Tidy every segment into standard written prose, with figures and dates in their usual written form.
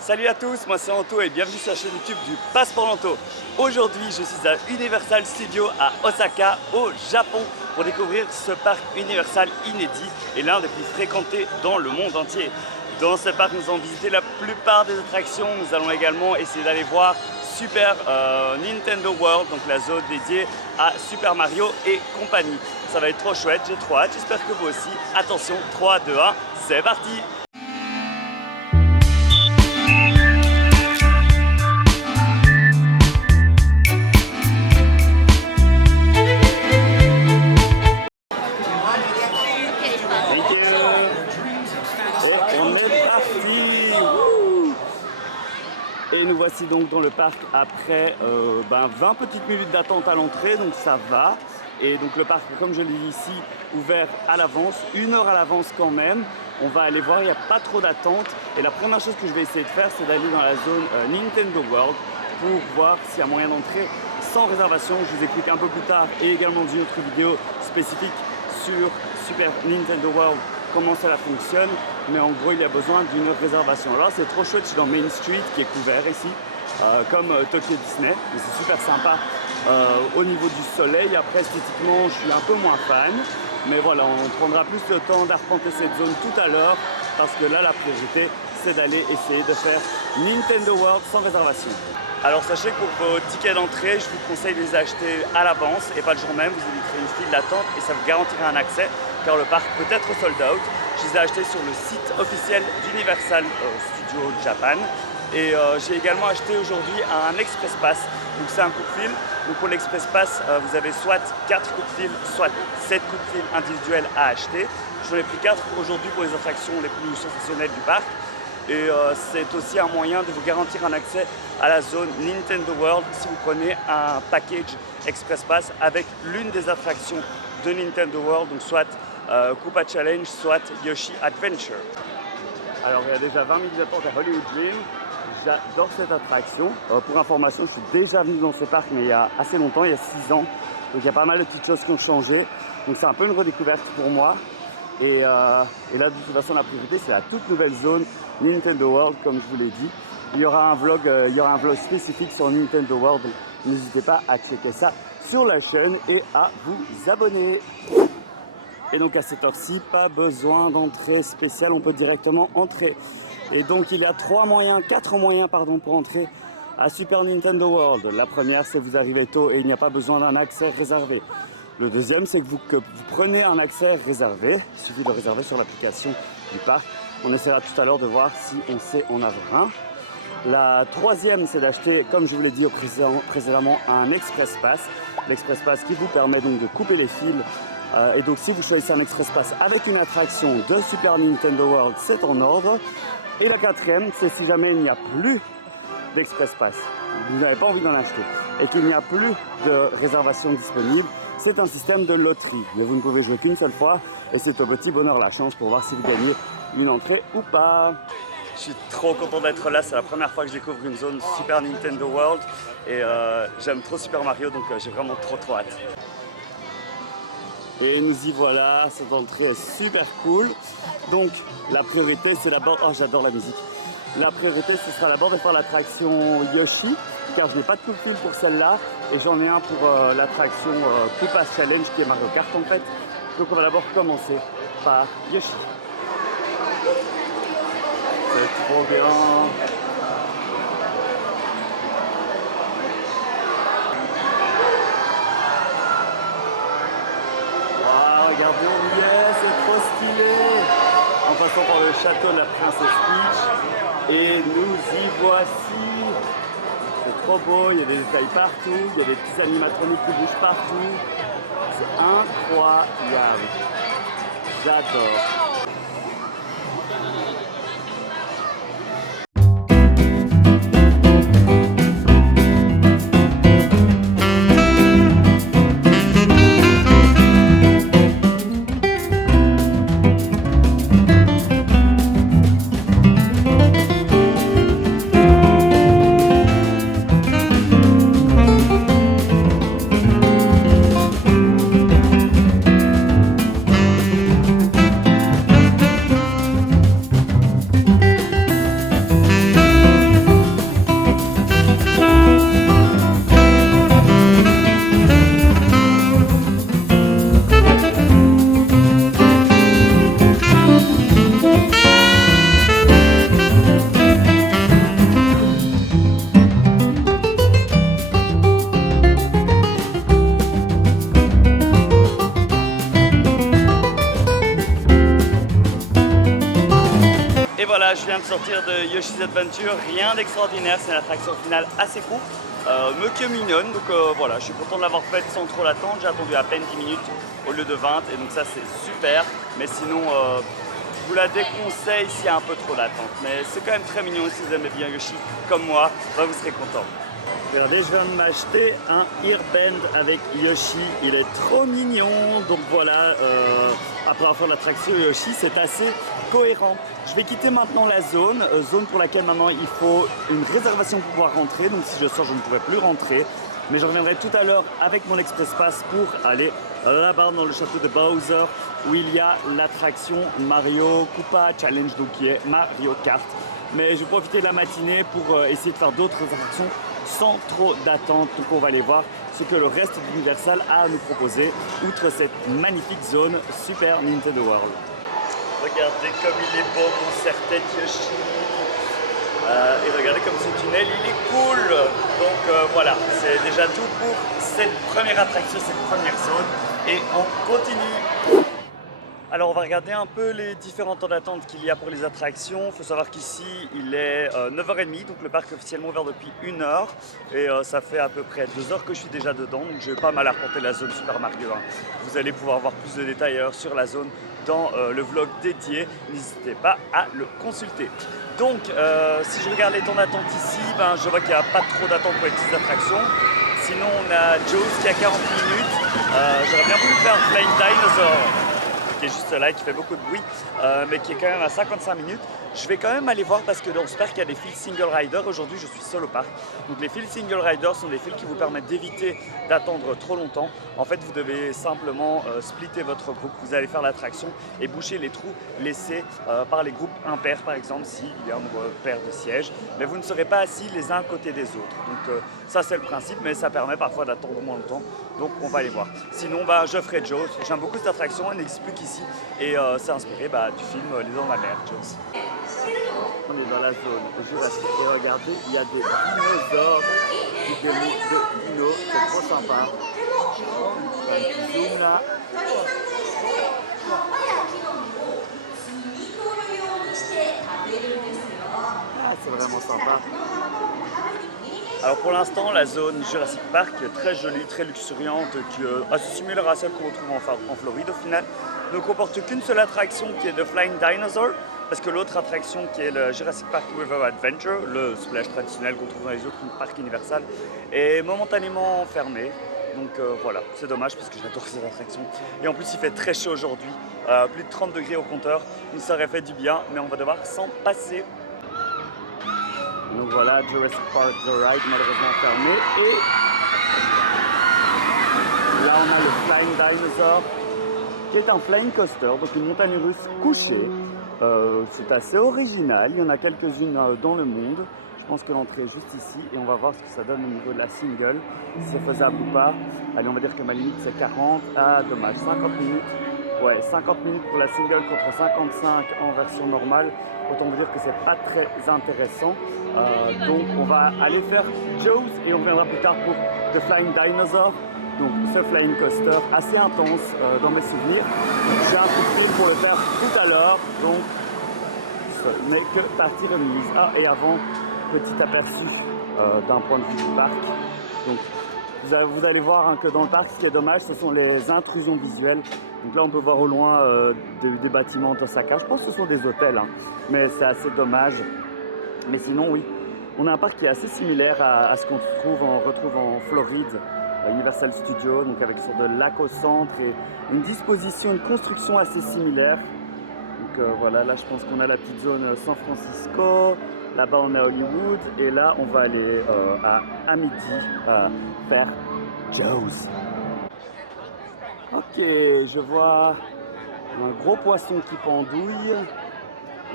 Salut à tous, moi c'est Anto et bienvenue sur la chaîne YouTube du Passeport Lanto. Aujourd'hui je suis à Universal Studios à Osaka au Japon pour découvrir ce parc Universal inédit et l'un des plus fréquentés dans le monde entier. Dans ce parc nous allons visiter la plupart des attractions, nous allons également essayer d'aller voir Super Nintendo World, donc la zone dédiée à Super Mario et compagnie. Ça va être trop chouette, j'ai trop hâte, j'espère que vous aussi. Attention, 3, 2, 1, c'est parti! Et nous voici donc dans le parc après 20 petites minutes d'attente à l'entrée, donc ça va. Et donc le parc, comme je l'ai dit ici, ouvert à l'avance, 1 heure à l'avance quand même. On va aller voir, il n'y a pas trop d'attente. Et la première chose que je vais essayer de faire, c'est d'aller dans la zone Nintendo World pour voir s'il y a moyen d'entrer sans réservation. Je vous explique un peu plus tard et également dans une autre vidéo spécifique sur Super Nintendo World comment cela fonctionne, mais en gros il y a besoin d'une réservation. Alors c'est trop chouette, je suis dans Main Street qui est couvert ici, comme Tokyo Disney, c'est super sympa au niveau du soleil. Après esthétiquement je suis un peu moins fan, mais voilà, on prendra plus le temps d'arpenter cette zone tout à l'heure, parce que là la priorité c'est d'aller essayer de faire Nintendo World sans réservation. Alors sachez que pour vos tickets d'entrée, je vous conseille de les acheter à l'avance et pas le jour même, vous éviterez une file d'attente et ça vous garantira un accès car le parc peut être sold out. Je les ai achetés sur le site officiel d'Universal Studios Japan et j'ai également acheté aujourd'hui un Express Pass, donc c'est un coup de fil. Donc pour l'Express Pass, vous avez soit 4 coups de fil, soit 7 coups de fil individuels à acheter. J'en ai pris 4 aujourd'hui pour les attractions les plus sensationnelles du parc. Et c'est aussi un moyen de vous garantir un accès à la zone Nintendo World si vous prenez un package Express Pass avec l'une des attractions de Nintendo World, donc soit Koopa Challenge, soit Yoshi Adventure. Alors il y a déjà 20 minutes d'attente à Hollywood Dream. J'adore cette attraction. Pour information, je suis déjà venu dans ce parc mais il y a assez longtemps, il y a 6 ans. Donc il y a pas mal de petites choses qui ont changé. Donc c'est un peu une redécouverte pour moi. Et là, de toute façon, la priorité, c'est la toute nouvelle zone Nintendo World, comme je vous l'ai dit. Il y aura un vlog spécifique sur Nintendo World. N'hésitez pas à checker ça sur la chaîne et à vous abonner. Et donc à cette heure-ci, pas besoin d'entrée spéciale, on peut directement entrer. Et donc il y a 4 moyens pour entrer à Super Nintendo World. La première, c'est que vous arrivez tôt et il n'y a pas besoin d'un accès réservé. Le deuxième, c'est que vous prenez un accès réservé. Il suffit de réserver sur l'application du parc. On essaiera tout à l'heure de voir si on sait en avoir un. La troisième, c'est d'acheter, comme je vous l'ai dit précédemment, un Express Pass. L'Express Pass qui vous permet donc de couper les fils. Et donc si vous choisissez un Express Pass avec une attraction de Super Nintendo World, c'est en ordre. Et la quatrième, c'est si jamais il n'y a plus d'Express Pass, vous n'avez pas envie d'en acheter, et qu'il n'y a plus de réservation disponible, c'est un système de loterie, mais vous ne pouvez jouer qu'une seule fois et c'est au petit bonheur la chance pour voir si vous gagnez une entrée ou pas. Je suis trop content d'être là, c'est la première fois que je découvre une zone Super Nintendo World et j'aime trop Super Mario, donc j'ai vraiment trop hâte. Et nous y voilà, cette entrée est super cool. Donc la priorité c'est d'abord, oh j'adore la musique. La priorité ce sera d'abord de faire l'attraction Yoshi, car je n'ai pas de coup de fil pour celle-là et j'en ai un pour l'attraction Koopa Challenge qui est Mario Kart en fait. Donc on va d'abord commencer par Yoshi. C'est trop bien. Wow, regardez, on y est, c'est trop stylé. En passant par le château de la Princesse Peach. Et nous y voici. C'est trop beau, il y a des détails partout, il y a des petits animatroniques qui bougent partout. C'est incroyable. J'adore. sortir de Yoshi's Adventure, rien d'extraordinaire, c'est une attraction finale assez courte, mais qui est mignonne, donc voilà, je suis content de l'avoir faite sans trop l'attendre, j'ai attendu à peine 10 minutes au lieu de 20, et donc ça c'est super, mais sinon je vous la déconseille s'il y a un peu trop d'attente, mais c'est quand même très mignon si vous aimez bien Yoshi comme moi, bah, vous serez content. Regardez, je viens de m'acheter un Earband avec Yoshi, il est trop mignon, donc voilà, après avoir fait l'attraction Yoshi, c'est assez cohérent. Je vais quitter maintenant la zone, zone pour laquelle maintenant il faut une réservation pour pouvoir rentrer, donc si je sors je ne pourrai plus rentrer, mais je reviendrai tout à l'heure avec mon Express Pass pour aller là-bas dans le château de Bowser, où il y a l'attraction Mario Koopa Challenge, donc qui est Mario Kart. Mais je vais profiter de la matinée pour essayer de faire d'autres attractions sans trop d'attente. Donc on va aller voir ce que le reste d'Universal a à nous proposer, outre cette magnifique zone Super Nintendo World. Regardez comme il est beau mon serre-tête Yoshi. Et regardez comme ce tunnel, il est cool. Donc voilà, c'est déjà tout pour cette première attraction, cette première zone. Et on continue. Alors on va regarder un peu les différents temps d'attente qu'il y a pour les attractions. Il faut savoir qu'ici il est 9h30, donc le parc est officiellement ouvert depuis 1 heure. Et ça fait à peu près 2 heures que je suis déjà dedans, donc je vais pas mal raconter la zone Super Mario. Vous allez pouvoir voir plus de détails sur la zone dans le vlog dédié. N'hésitez pas à le consulter. Donc si je regarde les temps d'attente ici, je vois qu'il n'y a pas trop d'attente pour les petites attractions. Sinon on a Jaws qui a 40 minutes. J'aurais bien voulu faire Flying Dinosaur, qui est juste là, qui fait beaucoup de bruit, mais qui est quand même à 55 minutes. Je vais quand même aller voir parce que dans ce parc, il y a des fils single rider. Aujourd'hui, je suis seul au parc. Donc les fils single rider sont des fils qui vous permettent d'éviter d'attendre trop longtemps. En fait, vous devez simplement splitter votre groupe. Vous allez faire l'attraction et boucher les trous laissés par les groupes impairs, par exemple, s'il y a un nombre pair de sièges. Mais vous ne serez pas assis les uns à côté des autres. Donc ça, c'est le principe, mais ça permet parfois d'attendre moins longtemps. Donc on va aller voir. Sinon, je ferai Jaws. J'aime beaucoup cette attraction, elle n'existe plus qu'ici. Et c'est inspiré du film Les Dents de la Mer, Jaws. On est dans la zone Jurassique et regardez, il y a des dinosaures, des démos de dinos, c'est trop sympa. Un petit zoom là. Ah, c'est vraiment sympa. Alors pour l'instant, la zone Jurassic Park est très jolie, très luxuriante, qui est assez similaire à celle qu'on retrouve en Floride au final. Ne comporte qu'une seule attraction qui est de Flying Dinosaur, parce que l'autre attraction qui est le Jurassic Park River Adventure, le splash traditionnel qu'on trouve dans les autres parcs Universal, est momentanément fermé. Donc voilà, c'est dommage parce que j'adore cette attraction. Et en plus il fait très chaud aujourd'hui, plus de 30 degrés au compteur, donc ça aurait fait du bien, mais on va devoir s'en passer. Donc voilà, Jurassic Park The Ride malheureusement fermé. Et là on a le Flying Dinosaur, qui est un flying coaster, donc une montagne russe couchée. C'est assez original, il y en a quelques-unes dans le monde. Je pense que l'entrée est juste ici et on va voir ce que ça donne au niveau de la single, si c'est faisable ou pas. Allez, on va dire que ma limite c'est 40, ah dommage, 50 minutes. Ouais, 50 minutes pour la single contre 55 en version normale. Autant vous dire que c'est pas très intéressant. Donc on va aller faire Jaws et on reviendra plus tard pour The Flying Dinosaur. Donc ce flying coaster assez intense dans mes souvenirs. J'ai un coup de fil pour le faire tout à l'heure, donc ce n'est que partie remise. Ah, et avant, petit aperçu d'un point de vue du parc. Donc vous allez voir que dans le parc, ce qui est dommage, ce sont les intrusions visuelles. Donc là, on peut voir au loin des bâtiments d'Osaka. Je pense que ce sont des hôtels, mais c'est assez dommage. Mais sinon, oui, on a un parc qui est assez similaire à ce qu'on retrouve en Floride. Universal Studios, donc avec sur de lac au centre et une disposition, une construction assez similaire. Donc voilà, là je pense qu'on a la petite zone San Francisco, là-bas on est à Hollywood et là on va aller à midi faire Jaws. Ok, je vois un gros poisson qui pendouille,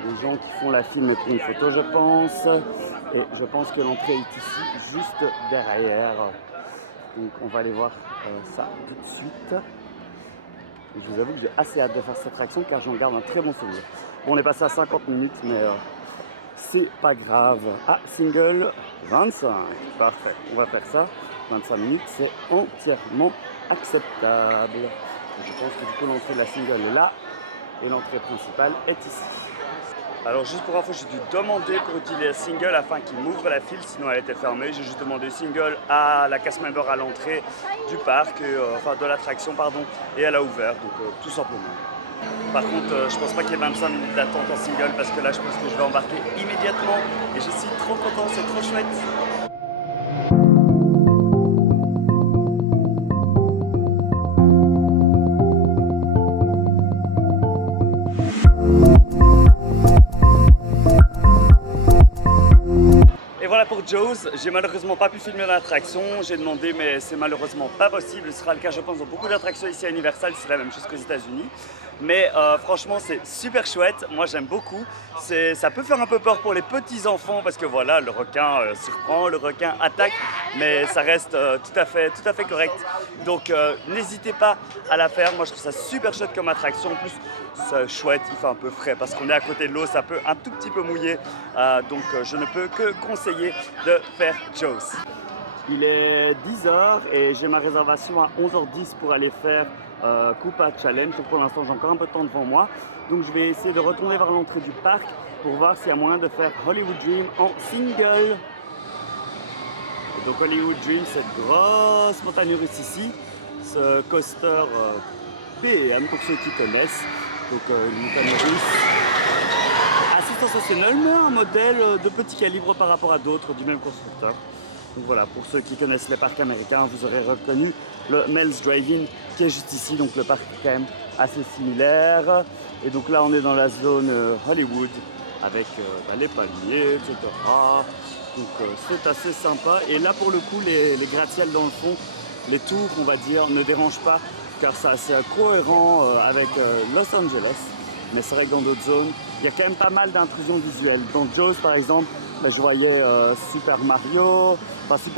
les gens qui font la file mettront une photo je pense, et je pense que l'entrée est ici, juste derrière. Donc on va aller voir ça tout de suite. Et je vous avoue que j'ai assez hâte de faire cette attraction car j'en garde un très bon souvenir. Bon, on est passé à 50 minutes mais c'est pas grave. Ah, single 25. Parfait, on va faire ça. 25 minutes, c'est entièrement acceptable. Et je pense que du coup l'entrée de la single est là et l'entrée principale est ici. Alors juste pour info, j'ai dû demander pour utiliser single afin qu'il m'ouvre la file, sinon elle était fermée. J'ai juste demandé single à la cast member à l'entrée du parc, enfin de l'attraction pardon, et elle a ouvert, donc tout simplement. Par contre, je pense pas qu'il y ait 25 minutes d'attente en single parce que là je pense que je vais embarquer immédiatement et je suis trop content, c'est trop chouette. Et voilà pour Jaws, j'ai malheureusement pas pu filmer l'attraction, j'ai demandé mais c'est malheureusement pas possible, ce sera le cas je pense dans beaucoup d'attractions ici à Universal, c'est la même chose qu'aux États-Unis. Mais franchement c'est super chouette, moi j'aime beaucoup, ça peut faire un peu peur pour les petits enfants parce que voilà le requin surprend, le requin attaque, mais ça reste tout à fait correct. Donc n'hésitez pas à la faire, moi je trouve ça super chouette comme attraction, en plus c'est chouette, il fait un peu frais parce qu'on est à côté de l'eau, ça peut un tout petit peu mouiller, donc je ne peux que conseiller de faire Jaws. Il est 10h et j'ai ma réservation à 11h10 pour aller faire Koopa Challenge. Donc pour l'instant j'ai encore un peu de temps devant moi. Donc je vais essayer de retourner vers l'entrée du parc pour voir s'il y a moyen de faire Hollywood Dream en single. Et donc Hollywood Dream, cette grosse montagne russe ici, ce coaster PM pour ceux qui connaissent. Donc une montagne russe assez sensationnelle mais un modèle de petit calibre par rapport à d'autres du même constructeur. Donc voilà, pour ceux qui connaissent les parcs américains, vous aurez reconnu le Mel's Drive-In qui est juste ici, donc le parc est quand même assez similaire. Et donc là on est dans la zone Hollywood avec les palmiers, etc. Donc c'est assez sympa. Et là pour le coup les gratte-ciels dans le fond, les tours on va dire, ne dérangent pas car c'est assez cohérent avec Los Angeles. Mais c'est vrai que dans d'autres zones, il y a quand même pas mal d'intrusions visuelles. Dans Jaws par exemple, je voyais Super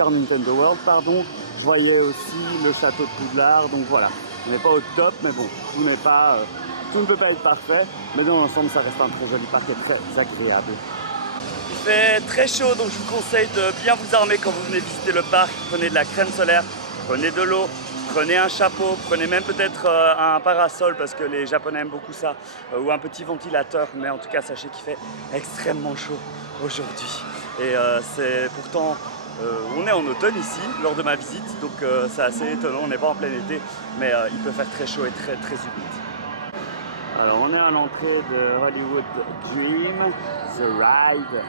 Nintendo World, pardon. Je voyais aussi le château de Poudlard, donc voilà. On n'est pas au top, mais bon, tout ne peut pas être parfait. Mais dans l'ensemble, ça reste un très joli parc et très agréable. Il fait très chaud, donc je vous conseille de bien vous armer quand vous venez visiter le parc. Prenez de la crème solaire, prenez de l'eau. Prenez un chapeau, prenez même peut-être un parasol parce que les Japonais aiment beaucoup ça, ou un petit ventilateur, mais en tout cas sachez qu'il fait extrêmement chaud aujourd'hui. Et c'est pourtant, on est en automne ici lors de ma visite, donc c'est assez étonnant, on n'est pas en plein été, mais il peut faire très chaud et très humide. Alors on est à l'entrée de Hollywood Dream, The Ride.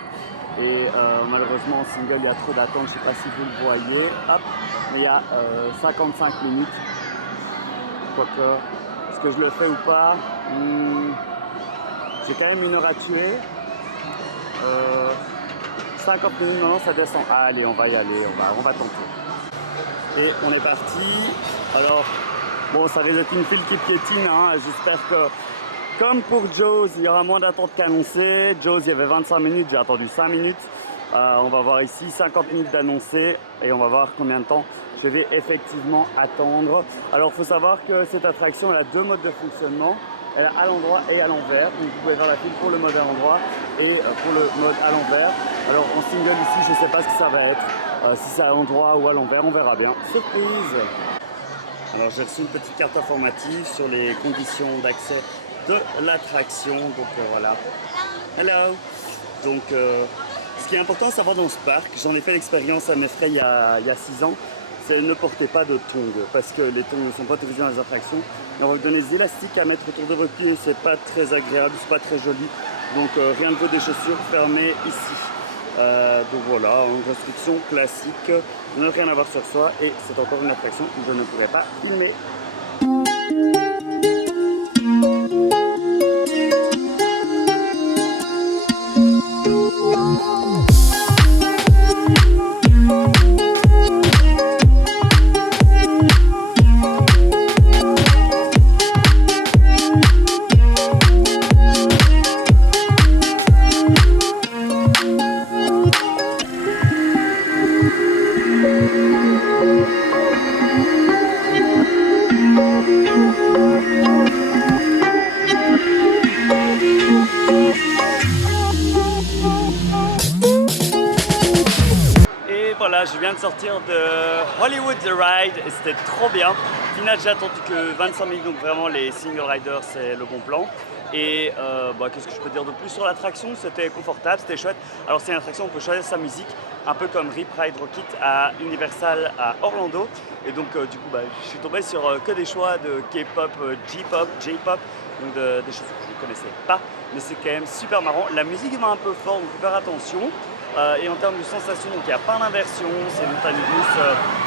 Et malheureusement en single il y a trop d'attente, je ne sais pas si vous le voyez, hop, mais il y a 55 minutes, quoique, est-ce que je le fais ou pas, j'ai quand même 1 heure à tuer, 50 minutes, non ça descend, allez on va y aller, on va tenter. Et on est parti, alors bon ça risque d'être une file qui piétine, hein. J'espère que comme pour Jaws, il y aura moins d'attente qu'annoncé. Jaws, il y avait 25 minutes, j'ai attendu 5 minutes. On va voir ici 50 minutes d'annoncé et on va voir combien de temps je vais effectivement attendre. Alors, il faut savoir que cette attraction, elle a 2 modes de fonctionnement. Elle est à l'endroit et à l'envers. Donc, vous pouvez faire la file pour le mode à l'endroit et pour le mode à l'envers. Alors, en single ici, je ne sais pas ce que ça va être. Si c'est à l'endroit ou à l'envers, on verra bien. Surprise! Alors, j'ai reçu une petite carte informative sur les conditions d'accès de l'attraction, donc voilà. Hello. Donc ce qui est important à savoir dans ce parc, j'en ai fait l'expérience à mes frais il y a 6 ans, c'est ne portez pas de tongs parce que les tongs ne sont pas autorisés dans les attractions. Et on va vous donner des élastiques à mettre autour de vos pieds, c'est pas très agréable, c'est pas très joli, donc rien de vaut des chaussures fermées ici. Donc voilà, une restriction classique, ne rien avoir sur soi et c'est encore une attraction que je ne pourrais pas filmer. Voilà, je viens de sortir de Hollywood The Ride et c'était trop bien. Final, j'ai attendu que 25 minutes, donc vraiment les single riders c'est le bon plan. Et qu'est-ce que je peux dire de plus sur l'attraction? C'était confortable, c'était chouette. Alors c'est une attraction, on peut choisir sa musique, un peu comme Rip Ride Rockit à Universal à Orlando. Et donc du coup je suis tombé sur que des choix de K-pop, J-pop, J-pop, donc des choses que je ne connaissais pas. Mais c'est quand même super marrant. La musique va un peu fort, donc il faut faire attention. Et en termes de sensations, donc il n'y a pas d'inversion, c'est une montagne russe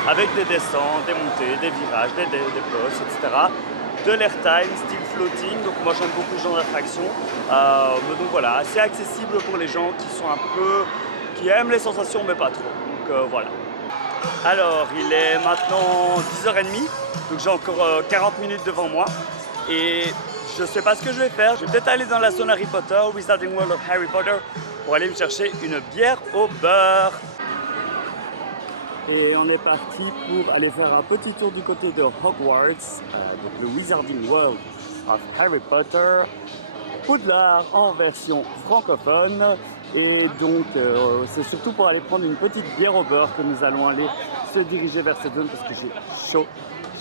avec des descentes, des montées, des virages, des bosses, etc. De l'airtime, style floating, donc moi j'aime beaucoup ce genre d'attraction. Donc voilà, assez accessible pour les gens qui aiment les sensations mais pas trop. Donc voilà. Alors il est maintenant 10h30, donc j'ai encore 40 minutes devant moi. Et je ne sais pas ce que je vais faire. Je vais peut-être aller dans la zone Harry Potter, Wizarding World of Harry Potter, pour aller me chercher une bière au beurre. Et on est parti pour aller faire un petit tour du côté de Hogwarts, donc le Wizarding World of Harry Potter, Poudlard en version francophone. Et donc c'est surtout pour aller prendre une petite bière au beurre que nous allons aller se diriger vers cette zone parce que j'ai chaud,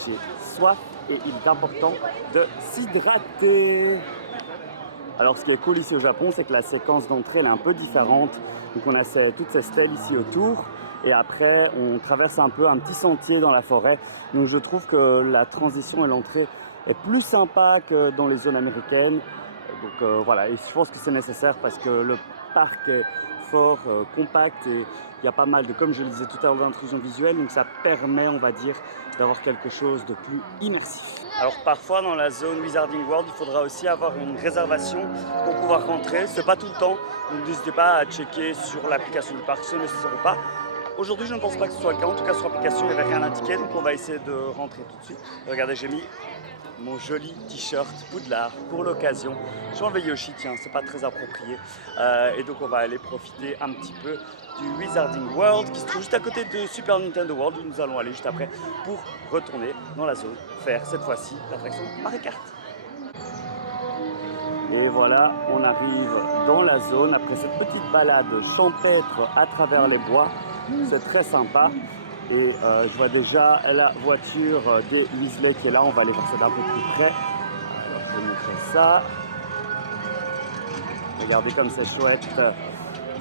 j'ai soif et il est important de s'hydrater. Alors ce qui est cool ici au Japon, c'est que la séquence d'entrée elle est un peu différente. Donc on a toutes ces stèles ici autour. Et après, on traverse un peu un petit sentier dans la forêt. Donc je trouve que la transition et l'entrée est plus sympa que dans les zones américaines. Donc voilà, et je pense que c'est nécessaire parce que le parc est fort, compact et il y a pas mal de, comme je le disais tout à l'heure, d'intrusion visuelle. Donc ça permet, on va dire, d'avoir quelque chose de plus immersif. Alors parfois dans la zone Wizarding World, il faudra aussi avoir une réservation pour pouvoir rentrer. C'est pas tout le temps, donc n'hésitez pas à checker sur l'application du parc, ce n'est nécessaire ou pas. Aujourd'hui, je ne pense pas que ce soit le cas. En tout cas, sur l'application, il n'y avait rien indiqué. Donc, on va essayer de rentrer tout de suite. Regardez, j'ai mis mon joli t-shirt Poudlard pour l'occasion. J'ai enlevé Yoshi, tiens, c'est pas très approprié. Et donc, on va aller profiter un petit peu du Wizarding World qui se trouve juste à côté de Super Nintendo World où nous allons aller juste après pour retourner dans la zone, faire cette fois-ci l'attraction Mario Kart. Et voilà, on arrive dans la zone après cette petite balade champêtre à travers les bois. C'est très sympa. Et je vois déjà la voiture des Weasley qui est là. On va aller voir ça d'un peu plus près. Alors, je vais montrer ça. Regardez comme c'est chouette.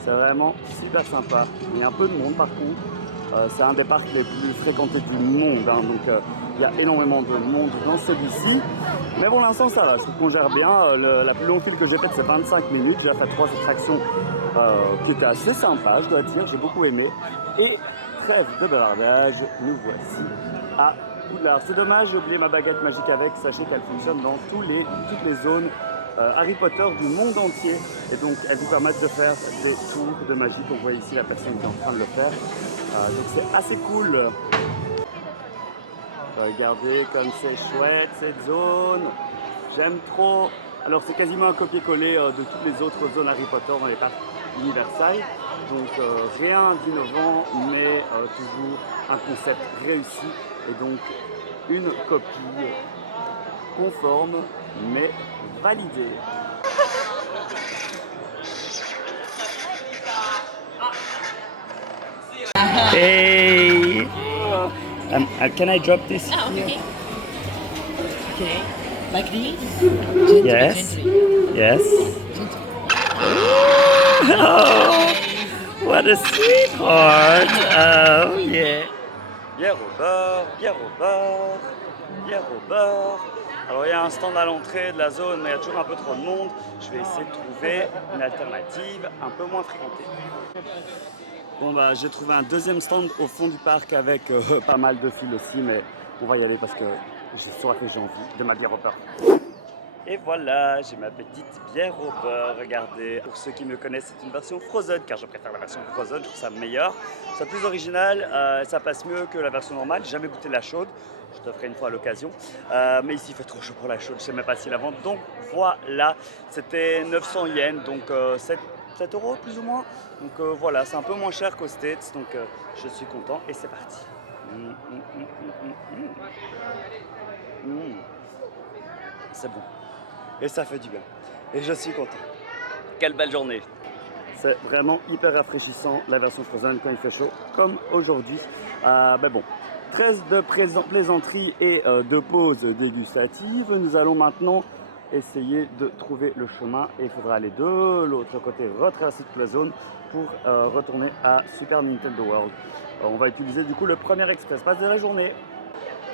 C'est vraiment super sympa. Il y a un peu de monde par contre. C'est un des parcs les plus fréquentés du monde. Hein, donc il y a énormément de monde dans celui-ci. Mais pour l'instant ça va, je trouve qu'on gère bien. La plus longue file que j'ai faite c'est 25 minutes. J'ai fait 3 attractions qui étaient assez sympas, je dois dire. J'ai beaucoup aimé. Et trêve de bavardage, nous voici à Poudlard. C'est dommage, j'ai oublié ma baguette magique avec. Sachez qu'elle fonctionne dans toutes les zones Harry Potter du monde entier. Et donc elles vous permettent de faire des tours de magie. On voit ici la personne qui est en train de le faire. Donc c'est assez cool. Regardez comme c'est chouette cette zone. J'aime trop. Alors c'est quasiment un copier-coller de toutes les autres zones Harry Potter dans les parcs Universal. Donc rien d'innovant, mais toujours un concept réussi. Et donc une copie conforme, mais validée. Hey! Can I drop this here? Okay. Like this? Gently, Yes. gently. Yes. Oh, what a sweetheart! Oh yeah. Bière au beurre, bière au beurre, bière au beurre. Alors il y a un stand à l'entrée de la zone, mais il y a toujours un peu trop de monde. Je vais essayer de trouver une alternative un peu moins fréquentée. Bon bah j'ai trouvé un deuxième stand au fond du parc avec pas mal de fils aussi, mais on va y aller parce que j'ai soif et j'ai envie de ma bière au beurre. Et voilà, j'ai ma petite bière au beurre, regardez. Pour ceux qui me connaissent, c'est une version frozen, car je préfère la version frozen, je trouve ça meilleur. C'est plus original, ça passe mieux que la version normale. J'ai jamais goûté la chaude, je te ferai une fois à l'occasion. Mais ici, il fait trop chaud pour la chaude, je sais même pas si la vente. Donc voilà, c'était 900 yens, donc 7 € plus ou moins. Donc voilà, c'est un peu moins cher qu'aux States, donc je suis content et c'est parti. C'est bon. Et ça fait du bien. Et je suis content. Quelle belle journée. C'est vraiment hyper rafraîchissant la version Frozen quand il fait chaud, comme aujourd'hui. Mais bon, trêve de plaisanterie et de pause dégustative. Nous allons maintenant essayer de trouver le chemin et il faudra aller de l'autre côté, retraverser toute la zone pour retourner à Super Nintendo World. On va utiliser du coup le premier Express Pass de la journée.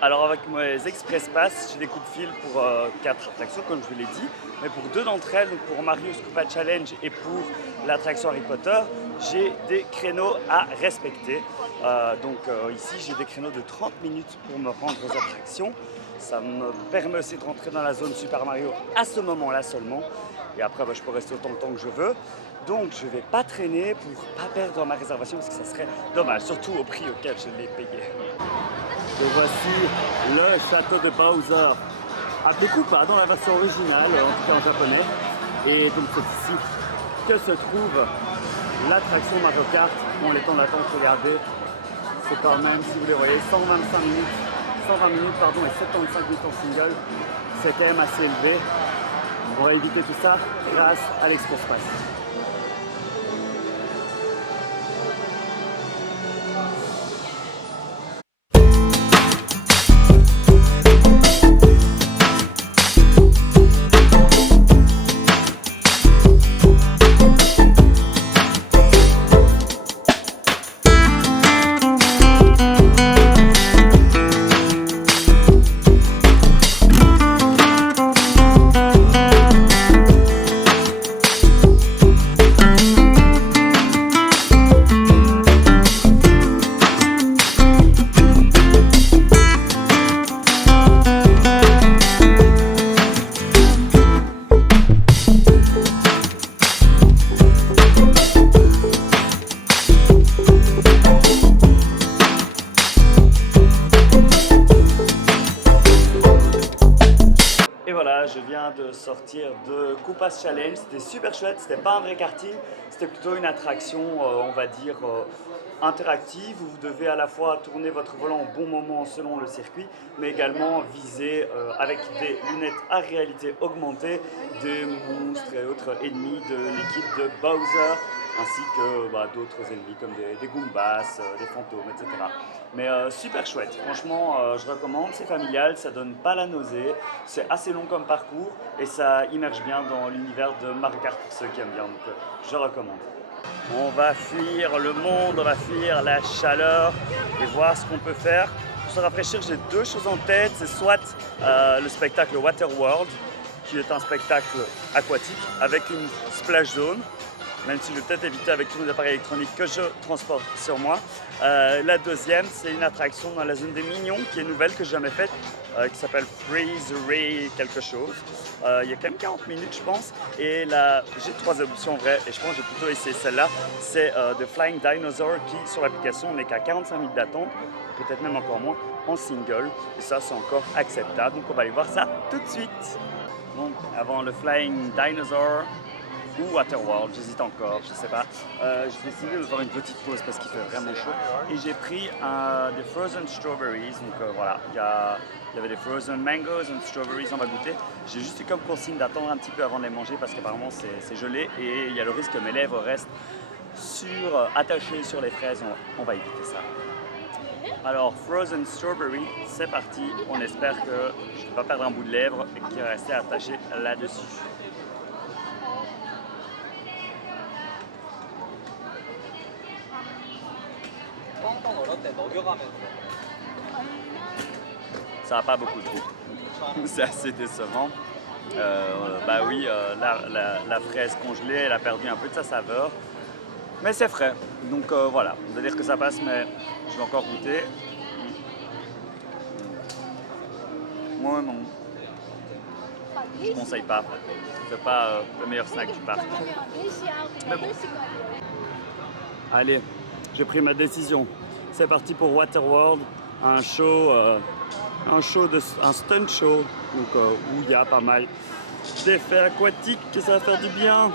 Alors avec mes Express Pass, j'ai des coups de fil pour 4 attractions comme je vous l'ai dit, mais pour 2 d'entre elles, donc pour Mario Scuba Challenge et pour l'attraction Harry Potter, j'ai des créneaux à respecter. Ici j'ai des créneaux de 30 minutes pour me rendre aux attractions. Ça me permet aussi de rentrer dans la zone Super Mario à ce moment-là seulement. Et après, je peux rester autant de temps que je veux. Donc, je ne vais pas traîner pour ne pas perdre ma réservation parce que ça serait dommage, surtout au prix auquel je l'ai payé. Et voici le château de Bowser. Appelé Koopa dans la version originale, en tout cas en japonais. Et donc, c'est ici que se trouve l'attraction Mario Kart. Bon, les temps d'attente, regardez, c'est quand même, si vous les voyez, 120 minutes et 75 minutes en single, c'est quand même assez élevé. On va éviter tout ça grâce à l'Express Pass. Je viens de sortir de Koopa's Challenge, c'était super chouette, c'était pas un vrai karting, c'était plutôt une attraction, on va dire, interactive où vous devez à la fois tourner votre volant au bon moment selon le circuit, mais également viser avec des lunettes à réalité augmentée des monstres et autres ennemis de l'équipe de Bowser, ainsi que d'autres ennemis comme des Goombas, des fantômes, etc. Mais super chouette, franchement je recommande, c'est familial, ça donne pas la nausée, c'est assez long comme parcours et ça immerge bien dans l'univers de Mario Kart pour ceux qui aiment bien, donc je recommande. On va fuir le monde, on va fuir la chaleur et voir ce qu'on peut faire. Pour se rafraîchir, j'ai 2 choses en tête, c'est soit le spectacle Waterworld, qui est un spectacle aquatique avec une splash zone, même si je vais peut-être éviter avec tous les appareils électroniques que je transporte sur moi. La deuxième, c'est une attraction dans la zone des Mignons, qui est nouvelle, que je n'ai jamais faite, qui s'appelle Freeze Ray quelque chose. Il y a quand même 40 minutes, je pense. Et là, j'ai 3 options en vrai, et je pense que j'ai plutôt essayé celle-là. C'est The Flying Dinosaur, qui sur l'application n'est qu'à 45 minutes d'attente, peut-être même encore moins, en single. Et ça, c'est encore acceptable. Donc on va aller voir ça tout de suite. Donc, avant le Flying Dinosaur, ou Waterworld, j'hésite encore, je sais pas. J'ai décidé de faire une petite pause parce qu'il fait vraiment chaud et j'ai pris des Frozen Strawberries, donc voilà, il y avait des Frozen Mangoes and Strawberries, on va goûter. J'ai juste eu comme consigne d'attendre un petit peu avant de les manger parce qu'apparemment c'est gelé et il y a le risque que mes lèvres restent attachées sur les fraises, on va éviter ça. Alors Frozen Strawberry, c'est parti, on espère que je ne vais pas perdre un bout de lèvre et qu'il va rester attaché là-dessus. Ça n'a pas beaucoup de goût, c'est assez décevant. La fraise congelée, elle a perdu un peu de sa saveur, mais c'est frais, donc voilà, on va dire que ça passe, mais je vais encore goûter. Moi non, je ne conseille pas, c'est pas le meilleur snack du parc. Mais bon. Allez, j'ai pris ma décision. C'est parti pour Waterworld, un stunt show, donc où il y a pas mal d'effets aquatiques, que ça va faire du bien.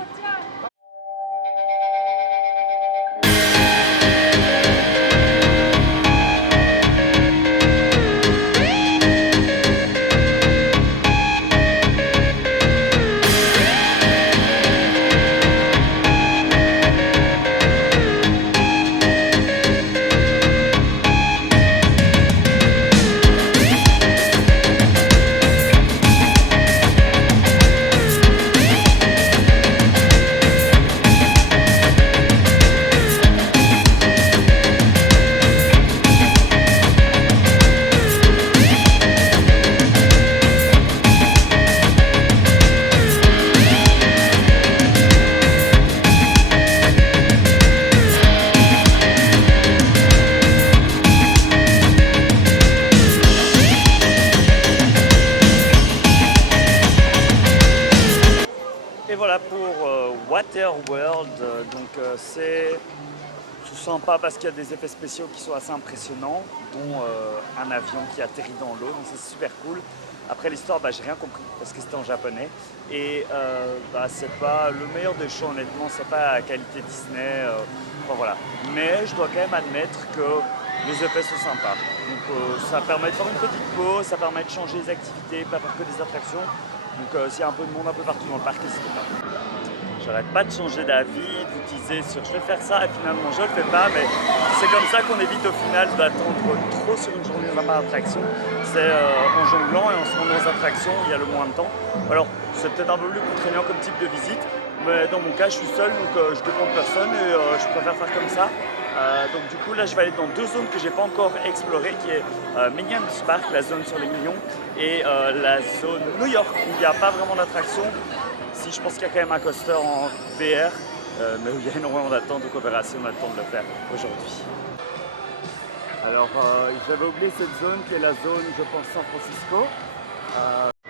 Frontier World, c'est tout sympa parce qu'il y a des effets spéciaux qui sont assez impressionnants, dont un avion qui atterrit dans l'eau, donc c'est super cool. Après l'histoire, j'ai rien compris parce que c'était en japonais et c'est pas le meilleur des shows honnêtement, c'est pas la qualité Disney, voilà. Mais je dois quand même admettre que les effets sont sympas. Donc ça permet de faire une petite pause, ça permet de changer les activités, pas faire que des attractions. Donc s'il y a un peu de monde un peu partout dans le parc, n'hésitez pas. J'arrête pas de changer d'avis, d'utiliser sur je vais faire ça et finalement je le fais pas, mais c'est comme ça qu'on évite au final d'attendre trop sur une journée dans un parc d'attraction. C'est en jonglant et en se rendant aux attractions, il y a le moins de temps. Alors c'est peut-être un peu plus contraignant comme type de visite, mais dans mon cas je suis seul donc je dépends de personne et je préfère faire comme ça. Donc du coup là je vais aller dans deux zones que j'ai pas encore explorées, qui est Minions Park, la zone sur les millions, et la zone New York où il n'y a pas vraiment d'attraction. Si je pense qu'il y a quand même un coaster en VR, mais où il y a énormément d'attente, donc on verra si on a le temps de le faire aujourd'hui. Alors j'avais oublié cette zone qui est la zone, je pense, San Francisco.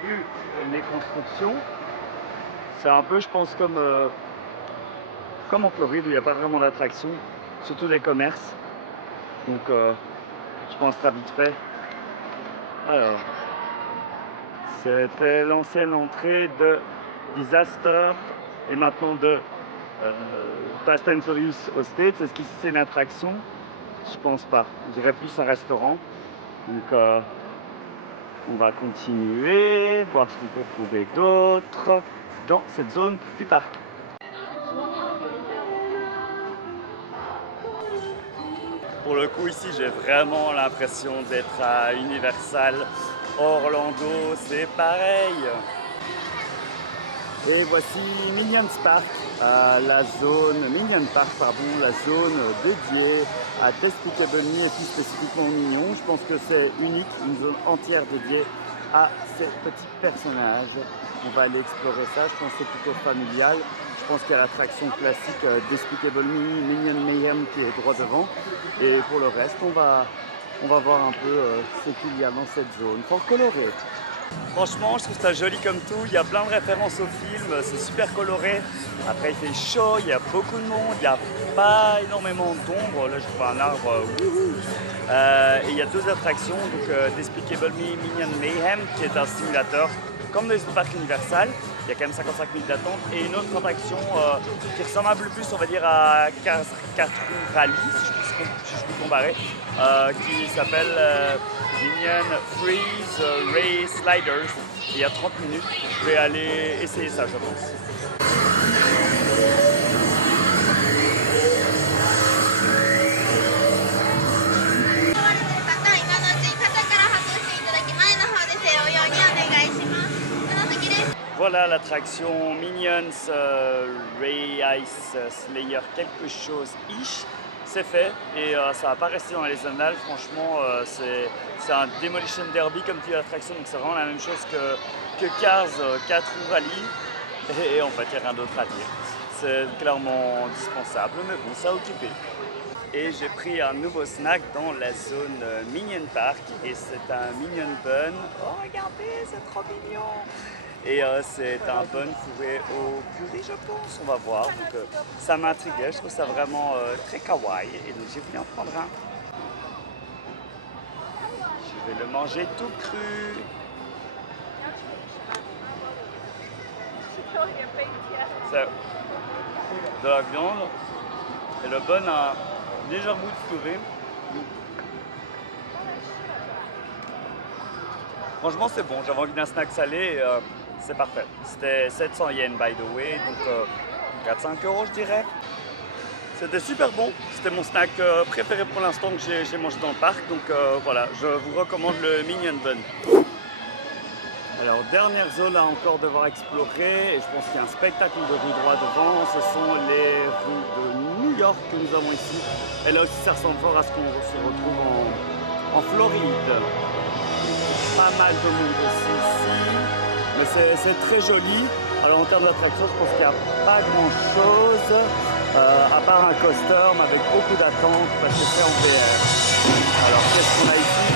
Vu les constructions, c'est un peu, je pense, comme en Floride où il n'y a pas vraiment d'attraction, surtout des commerces. Donc je pense très vite fait. Alors, c'était l'ancienne entrée de Disaster et maintenant de Fast and Furious aux States. Est-ce que c'est une attraction? Je pense pas. Je dirais plus un restaurant. Donc on va continuer, voir ce qu'on peut trouver d'autre dans cette zone du parc. Pour le coup ici j'ai vraiment l'impression d'être à Universal Orlando, c'est pareil. Et voici Minions Park, la zone dédiée à Despicable Me et plus spécifiquement aux Mignons. Je pense que c'est unique, une zone entière dédiée à ces petits personnages. On va aller explorer ça, je pense que c'est plutôt familial. Je pense qu'il y a l'attraction classique Despicable Me, Minion Mayhem qui est droit devant. Et pour le reste, on va voir un peu ce qu'il y a dans cette zone, fort coloré. Franchement, je trouve ça joli comme tout. Il y a plein de références au film, c'est super coloré. Après, il fait chaud, il y a beaucoup de monde, il n'y a pas énormément d'ombre. Là, je vois un arbre. Et il y a deux attractions, donc Despicable Me, Minion Mayhem, qui est un simulateur comme dans les parcs Universal. Il y a quand même 55 minutes d'attente. Et une autre attraction qui ressemble un peu plus, on va dire, à Cartoon Rally, si je puis comparer, qui s'appelle Minion Freeze Ray Sliders. Et il y a 30 minutes. Je vais aller essayer ça, je pense. Voilà l'attraction Minions Ray Ice Slayer quelque chose ish, c'est fait et ça va pas rester dans les annales. Franchement c'est un Demolition Derby comme type d'attraction, donc c'est vraiment la même chose que Cars 4 roues Rally et en fait il n'y a rien d'autre à dire. C'est clairement indispensable mais bon, ça a occupé. Et j'ai pris un nouveau snack dans la zone Minion Park et c'est un Minion Bun. Oh regardez, c'est trop mignon! Et c'est un bun fourré au curry, je pense, on va voir. Donc ça m'intriguait, je trouve ça vraiment très kawaii et donc j'ai voulu en prendre un. Je vais le manger tout cru. C'est de la viande et le bun a un léger goût de purée. Franchement c'est bon, j'avais envie d'un snack salé et c'est parfait. C'était 700 yens by the way, donc 4-5 € je dirais. C'était super bon, c'était mon snack préféré pour l'instant que j'ai mangé dans le parc, donc voilà, je vous recommande le Minion Bun. Alors dernière zone à encore devoir explorer, et je pense qu'il y a un spectacle de rue droit devant, ce sont les rues de New York que nous avons ici. Et là aussi ça ressemble fort à ce qu'on se retrouve en Floride. Pas mal de monde aussi ici, mais c'est très joli. Alors en termes d'attraction, je pense qu'il n'y a pas grand chose, à part un coaster, mais avec beaucoup d'attente parce que c'est en VR. Alors qu'est-ce qu'on a ici?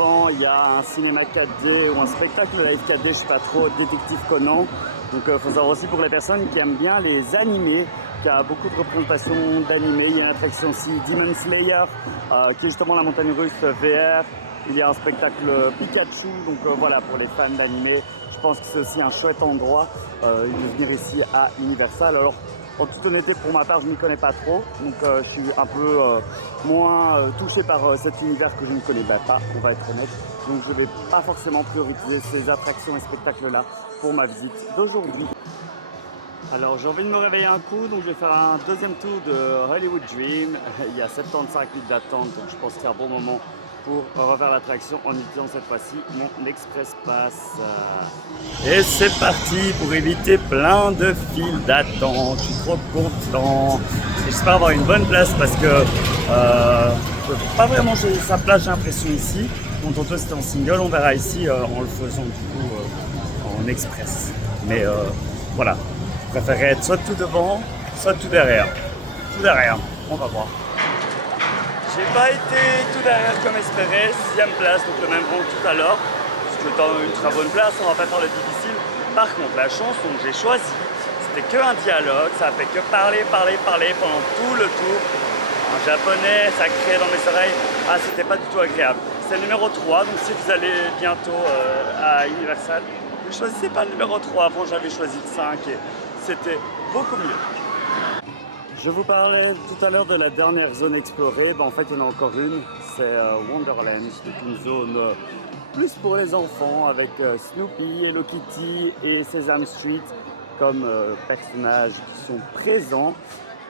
devant, il y a un cinéma 4D ou un spectacle live 4D, je ne suis pas trop détective Conan. Donc il faut savoir aussi pour les personnes qui aiment bien les animés, qu'il y a beaucoup de représentations d'animés. Il y a une attraction aussi, Demon Slayer, qui est justement la montagne russe VR. Il y a un spectacle Pikachu, donc voilà, pour les fans d'animé, je pense que c'est aussi un chouette endroit de venir ici à Universal. Alors, en toute honnêteté, pour ma part, je ne m'y connais pas trop, donc je suis un peu moins touché par cet univers que je ne connais pas, on va être honnête. Donc je ne vais pas forcément prioriser ces attractions et spectacles-là pour ma visite d'aujourd'hui. Alors j'ai envie de me réveiller un coup, donc je vais faire un deuxième tour de Hollywood Dream. Il y a 75 minutes d'attente, donc je pense qu'il y a un bon moment pour refaire l'attraction en utilisant cette fois-ci mon Express Pass. Et c'est parti pour éviter plein de files d'attente. Je suis trop content. J'espère avoir une bonne place parce que je peux pas vraiment choisir sa place, j'ai l'impression ici. Bon, tantôt c'était en single, on verra ici en le faisant du coup en express. Mais voilà, je préférerais être soit tout devant, soit tout derrière. Tout derrière, on va voir. J'ai pas été tout derrière comme espéré, 6ème place, donc le même rang que tout à l'heure. Ce qui est une très bonne place, on va pas faire le difficile. Par contre, la chanson que j'ai choisie, c'était qu'un dialogue, ça a fait que parler pendant tout le tour. En japonais, ça criait dans mes oreilles, c'était pas du tout agréable. C'est le numéro 3, donc si vous allez bientôt à Universal, ne choisissez pas le numéro 3, avant j'avais choisi le 5 et c'était beaucoup mieux. Je vous parlais tout à l'heure de la dernière zone explorée, en fait il y en a encore une, c'est Wonderland, c'est une zone plus pour les enfants avec Snoopy, Hello Kitty et Sesame Street comme personnages qui sont présents.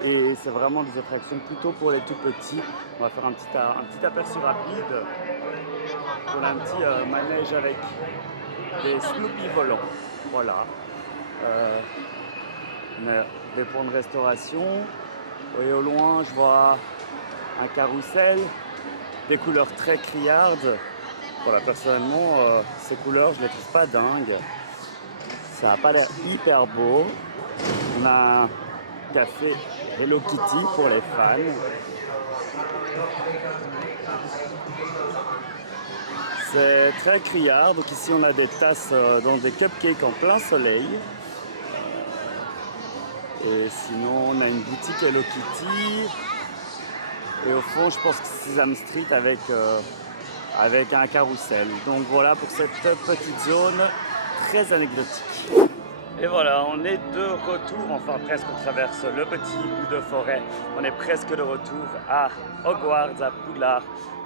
Et c'est vraiment des attractions plutôt pour les tout petits. On va faire un petit aperçu rapide. On a un petit manège avec des Snoopy volants. Voilà. On a des points de restauration. Et au loin, je vois un carrousel, des couleurs très criardes. Voilà, personnellement, ces couleurs, je les trouve pas dingues. Ça n'a pas l'air hyper beau. On a un café Hello Kitty pour les fans. C'est très criard, donc ici on a des tasses dans des cupcakes en plein soleil. Et sinon on a une boutique Hello Kitty. Et au fond je pense que c'est Sesame Street avec un carrousel. Donc voilà pour cette petite zone très anecdotique. Et voilà, on est de retour, enfin presque, on traverse le petit bout de forêt. On est presque de retour à Hogwarts, à Poudlard,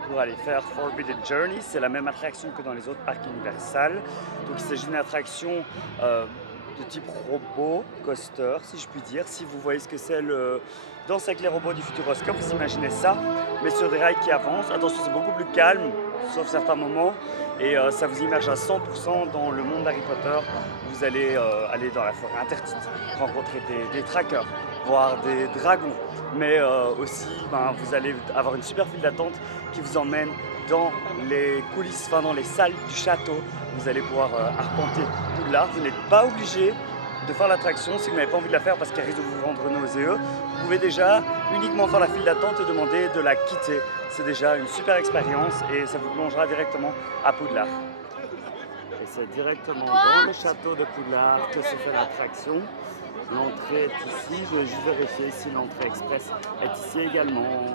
pour aller faire Forbidden Journey. C'est la même attraction que dans les autres parcs Universal. Donc il s'agit d'une attraction de type robot, coaster, si je puis dire. Si vous voyez ce que c'est le Danse avec les robots du Futuroscope, vous imaginez ça, mais sur des rails qui avancent. Attention, c'est beaucoup plus calme, sauf certains moments. Et ça vous immerge à 100% dans le monde d'Harry Potter. Vous allez aller dans la forêt interdite, rencontrer des trackers, voir des dragons. Mais aussi, vous allez avoir une super file d'attente qui vous emmène dans les coulisses, dans les salles du château. Vous allez pouvoir arpenter Poudlard. Vous n'êtes pas obligé de faire l'attraction si vous n'avez pas envie de la faire parce qu'elle risque de vous rendre nauséeux. Vous pouvez déjà uniquement faire la file d'attente et demander de la quitter. C'est déjà une super expérience et ça vous plongera directement à Poudlard. Et c'est directement dans le château de Poudlard que se fait l'attraction. L'entrée est ici, je vais juste vérifier si l'entrée express est ici également.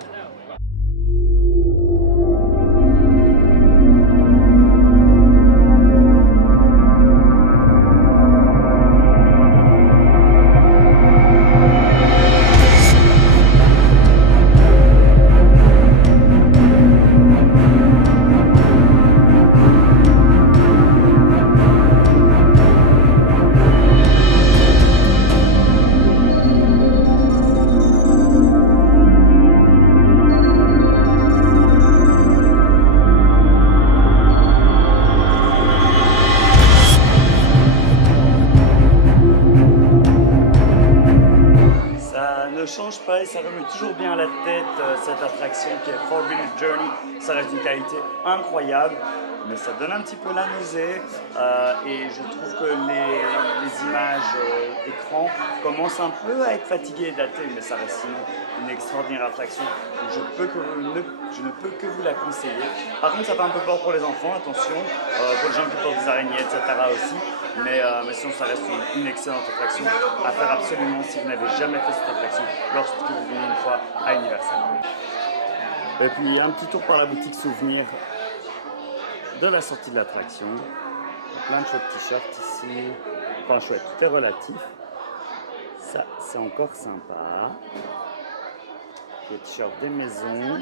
change pas et ça remet toujours bien la tête cette attraction qui est Forbidden Journey. Ça reste d'une qualité incroyable, mais ça donne un petit peu la nausée et je trouve que les images écran commencent un peu à être fatiguées et datées, mais ça reste sinon une extraordinaire attraction. Donc je ne peux que vous la conseiller. Par contre, ça fait un peu peur pour les enfants, attention, pour les gens qui portent des araignées, etc. aussi. Mais sinon, ça reste une excellente attraction à faire absolument si vous n'avez jamais fait cette attraction lorsque vous venez une fois à Universal. Et puis un petit tour par la boutique souvenir de la sortie de l'attraction. Plein de chouettes t-shirts ici. Enfin chouette, tout est relatif. Ça, c'est encore sympa. Les t-shirts des maisons.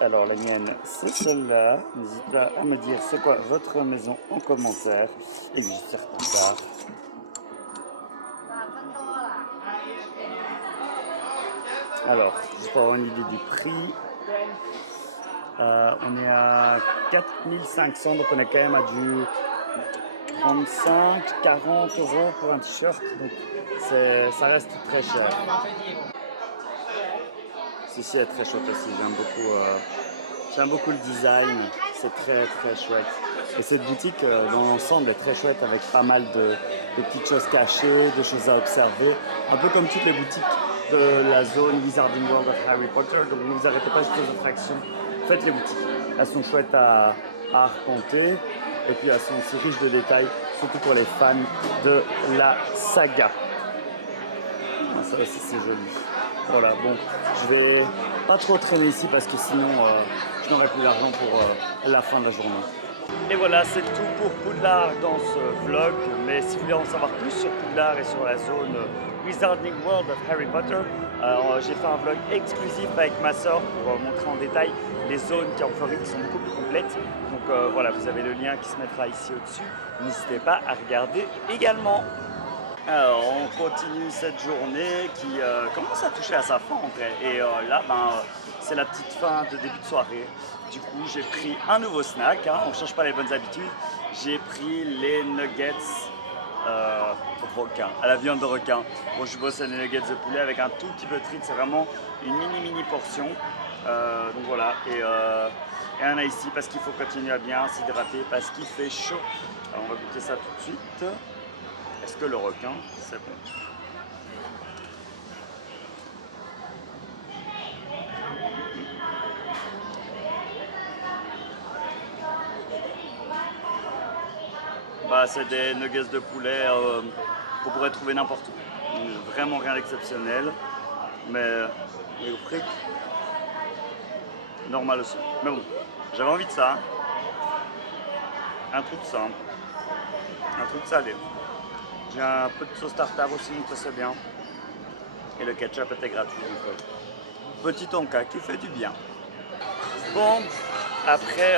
Alors la mienne, c'est celle-là. N'hésitez pas à me dire c'est quoi votre maison en commentaire. Et puis juste faire plus tard. Alors, juste pour avoir une idée du prix, on est à 4500, donc on est quand même à du 35-40 € pour un t-shirt, donc ça reste très cher. Ceci est très chouette aussi, j'aime beaucoup le design, c'est très chouette. Et cette boutique dans l'ensemble est très chouette avec pas mal de petites choses cachées, de choses à observer, un peu comme toutes les boutiques de la zone Wizarding World of Harry Potter, donc ne vous arrêtez pas juste aux attractions, faites les boutiques. Elles sont chouettes à arpenter et puis elles sont aussi riches de détails, surtout pour les fans de la saga. Ça aussi c'est joli. Voilà, bon, je vais pas trop traîner ici parce que sinon je n'aurai plus d'argent pour la fin de la journée. Et voilà, c'est tout pour Poudlard dans ce vlog, mais si vous voulez en savoir plus sur Poudlard et sur la zone Wizarding World of Harry Potter, j'ai fait un vlog exclusif avec ma soeur pour montrer en détail les zones qui en Floride qui sont beaucoup plus complètes. Donc voilà, vous avez le lien qui se mettra ici au-dessus. N'hésitez pas à regarder également. Alors, on continue cette journée qui commence à toucher à sa fin en vrai. Et là, c'est la petite fin de début de soirée. Du coup, j'ai pris un nouveau snack. Hein, on ne change pas les bonnes habitudes. J'ai pris les nuggets requin, à la viande de requin. Bon, je bosse à des nuggets de poulet avec un tout petit peu de frites. C'est vraiment une mini portion. Donc voilà. Et un ici parce qu'il faut continuer à bien s'hydrater parce qu'il fait chaud. Alors, on va goûter ça tout de suite. Est-ce que le requin, c'est bon? C'est des nuggets de poulet qu'on pourrait trouver n'importe où. Vraiment rien d'exceptionnel, mais au prix normal aussi. Mais bon, j'avais envie de ça. Un truc simple, un truc salé. J'ai un peu de sauce tartare aussi, donc ça c'est bien. Et le ketchup était gratuit, donc petit tonka qui fait du bien. Bon, après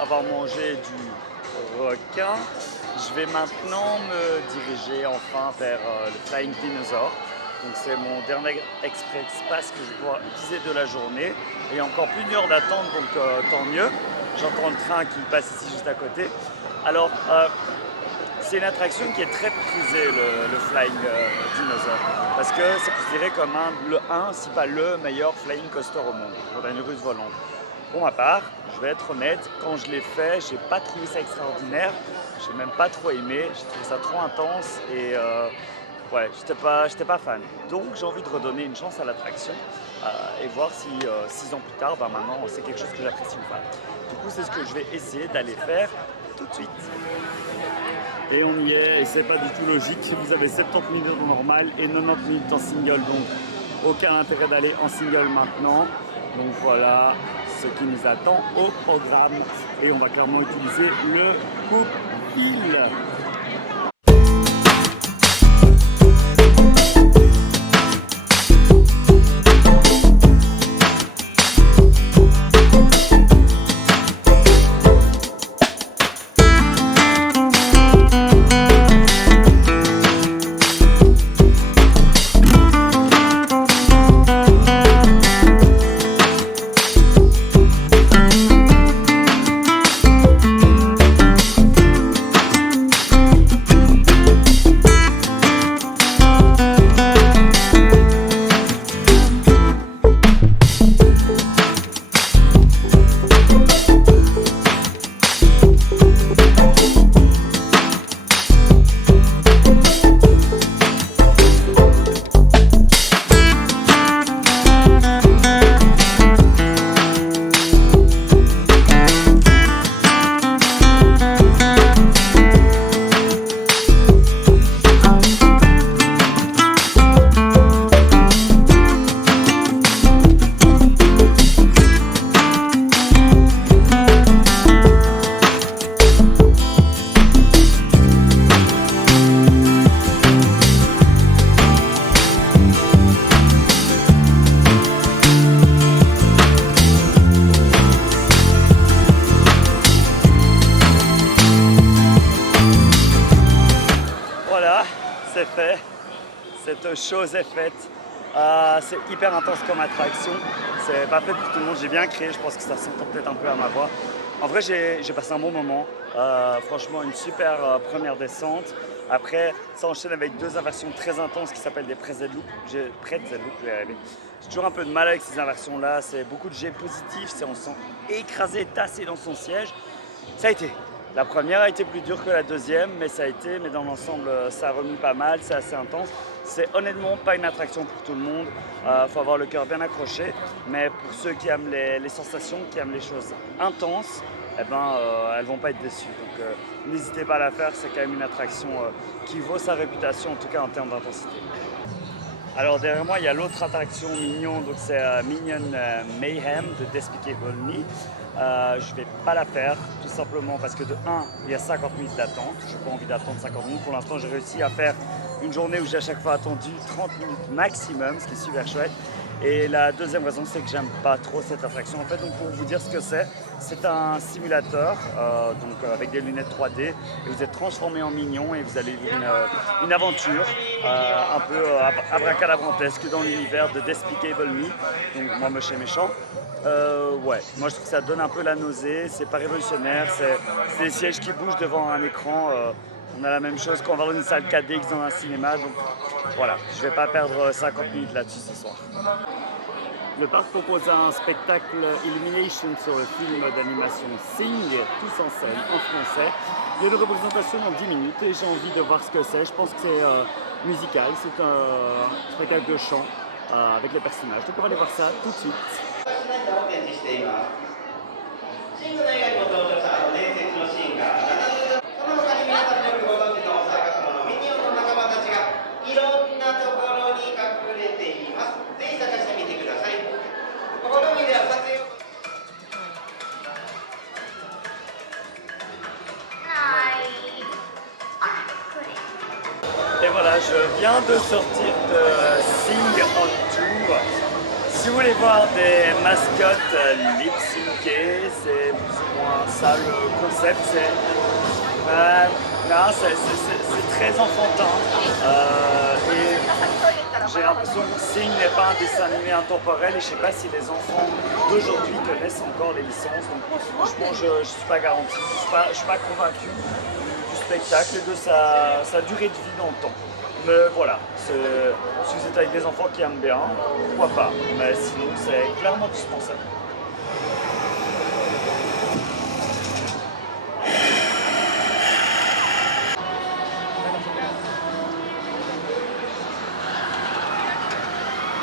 avoir mangé du requin, je vais maintenant me diriger enfin vers le Flying Dinosaur. Donc c'est mon dernier express pass que je vais pouvoir utiliser de la journée. Et il y a encore plus d'une heure d'attente, donc tant mieux. J'entends le train qui passe ici juste à côté. Alors, c'est une attraction qui est très prisée, le Flying Dinosaur, parce que c'est considéré comme le si pas le meilleur flying coaster au monde, montagne russe volante. Pour ma part, je vais être honnête, quand je l'ai fait, j'ai pas trouvé ça extraordinaire, j'ai même pas trop aimé, j'ai trouvé ça trop intense et ouais, j'étais pas fan. Donc j'ai envie de redonner une chance à l'attraction et voir si 6 ans plus tard, maintenant c'est quelque chose que j'apprécie ou pas. Du coup, c'est ce que je vais essayer d'aller faire tout de suite. Et on y est, et c'est pas du tout logique. Vous avez 70 minutes en normal et 90 minutes en single, donc aucun intérêt d'aller en single maintenant. Donc voilà ce qui nous attend au programme. Et on va clairement utiliser le coupe-fil. est fait, cette chose est faite. C'est hyper intense comme attraction, c'est pas fait pour tout le monde, j'ai bien créé, je pense que ça s'entend peut-être un peu à ma voix. En vrai j'ai passé un bon moment, franchement une super première descente. Après ça enchaîne avec deux inversions très intenses qui s'appellent des pretzel loop. J'ai toujours un peu de mal avec ces inversions là, c'est beaucoup de jets positifs, on se sent écrasé, tassé dans son siège. Ça a été. La première a été plus dure que la deuxième, mais dans l'ensemble, ça a remis pas mal, c'est assez intense. C'est honnêtement pas une attraction pour tout le monde, faut avoir le cœur bien accroché, mais pour ceux qui aiment les sensations, qui aiment les choses intenses, elles vont pas être déçues. Donc n'hésitez pas à la faire, c'est quand même une attraction qui vaut sa réputation, en tout cas en termes d'intensité. Alors derrière moi, il y a l'autre attraction Minion, donc c'est Minion Mayhem de Despicable Me. Je ne vais pas la faire, tout simplement parce que de 1, il y a 50 minutes d'attente. Je n'ai pas envie d'attendre 50 minutes. Pour l'instant, j'ai réussi à faire une journée où j'ai à chaque fois attendu 30 minutes maximum, ce qui est super chouette. Et la deuxième raison, c'est que j'aime pas trop cette attraction. En fait, donc pour vous dire ce que c'est un simulateur avec des lunettes 3D et vous êtes transformé en mignon et vous allez vivre une aventure un peu abracadabrantesque dans l'univers de Despicable Me, donc moi moche et méchant. Ouais, moi je trouve que ça donne un peu la nausée, c'est pas révolutionnaire, c'est des sièges qui bougent devant un écran. On a la même chose qu'on va dans une salle 4DX dans un cinéma, donc voilà, je vais pas perdre 50 minutes là-dessus ce soir. Le parc propose un spectacle Illumination sur le film d'animation Sing, tous en scène, en français. Il y a une représentation dans 10 minutes et j'ai envie de voir ce que c'est. Je pense que c'est musical, c'est un spectacle de chant avec les personnages. Donc on va aller voir ça tout de suite. Et voilà, je viens de sortir de Sing on Tour. Si vous voulez voir des mascottes lip-syncées, c'est plus ou moins ça le concept. C'est très enfantin. Et j'ai l'impression que Sing n'est pas un dessin animé intemporel et je ne sais pas si les enfants d'aujourd'hui connaissent encore les licences. Donc franchement, je ne suis pas garanti, je ne suis pas convaincu du spectacle et de sa durée de vie dans le temps. Mais voilà, si vous êtes avec des enfants qui aiment bien, pourquoi pas. Mais sinon, c'est clairement dispensable.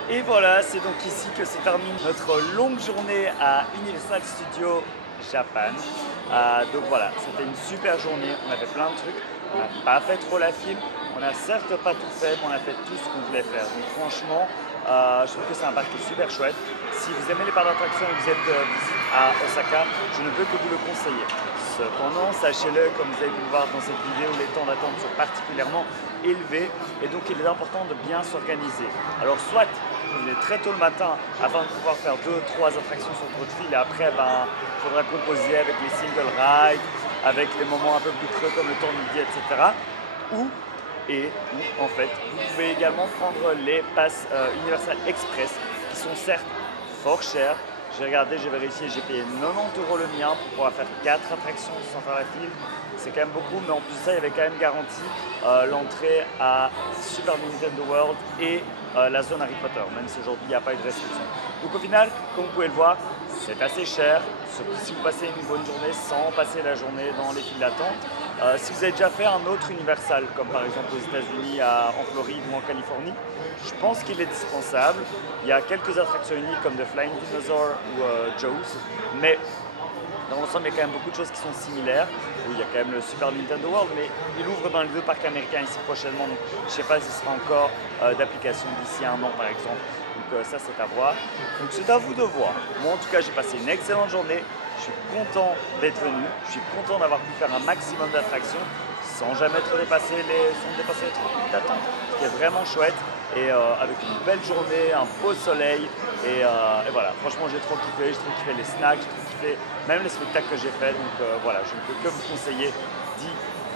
Et voilà, c'est donc ici que se termine notre longue journée à Universal Studios Japan. Donc voilà, c'était une super journée, on a fait plein de trucs, on n'a pas fait trop la film, on n'a certes pas tout fait, mais on a fait tout ce qu'on voulait faire. Donc franchement, je trouve que c'est un parc super chouette. Si vous aimez les parcs d'attractions et que vous êtes de visite à Osaka, je ne peux que vous le conseiller. Cependant, sachez-le, comme vous avez pu le voir dans cette vidéo, les temps d'attente sont particulièrement élevés et donc il est important de bien s'organiser. Alors soit vous venez très tôt le matin afin de pouvoir faire 2-3 attractions sur votre file et après il faudra composer avec les single rides, avec les moments un peu plus creux comme le temps de midi, etc. Ou en fait, vous pouvez également prendre les passes Universal Express qui sont certes fort chères. J'ai regardé, j'ai vérifié, j'ai payé 90 € le mien pour pouvoir faire 4 attractions sans faire la file. C'est quand même beaucoup, mais en plus de ça, il y avait quand même garanti l'entrée à Super Nintendo World et la zone Harry Potter, même si aujourd'hui il n'y a pas eu de restriction. Donc au final, comme vous pouvez le voir, c'est assez cher, surtout si vous passez une bonne journée sans passer la journée dans les files d'attente. Si vous avez déjà fait un autre Universal, comme par exemple aux États-Unis, en Floride ou en Californie, je pense qu'il est dispensable. Il y a quelques attractions uniques comme The Flying Dinosaur ou Jaws, mais dans l'ensemble, il y a quand même beaucoup de choses qui sont similaires. Oui, il y a quand même le Super Nintendo World, mais il ouvre dans les 2 parcs américains ici prochainement, donc je ne sais pas si ce sera encore d'application d'ici 1 an par exemple. Donc ça, c'est à voir. Donc c'est à vous de voir. Moi, en tout cas, j'ai passé une excellente journée. Je suis content d'être venu. Je suis content d'avoir pu faire un maximum d'attractions sans jamais dépasser les 30 minutes d'attente, ce qui est vraiment chouette. Et avec une belle journée, un beau soleil. Et voilà, franchement, j'ai trop kiffé les snacks, j'ai trop kiffé même les spectacles que j'ai fait. Donc voilà, je ne peux que vous conseiller d'y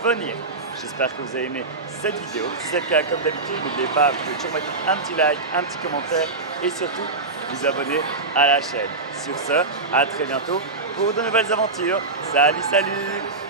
venir. J'espère que vous avez aimé cette vidéo. Si c'est le cas, comme d'habitude, n'oubliez pas, vous pouvez toujours mettre un petit like, un petit commentaire et surtout vous abonner à la chaîne. Sur ce, à très bientôt pour de nouvelles aventures. Salut, salut!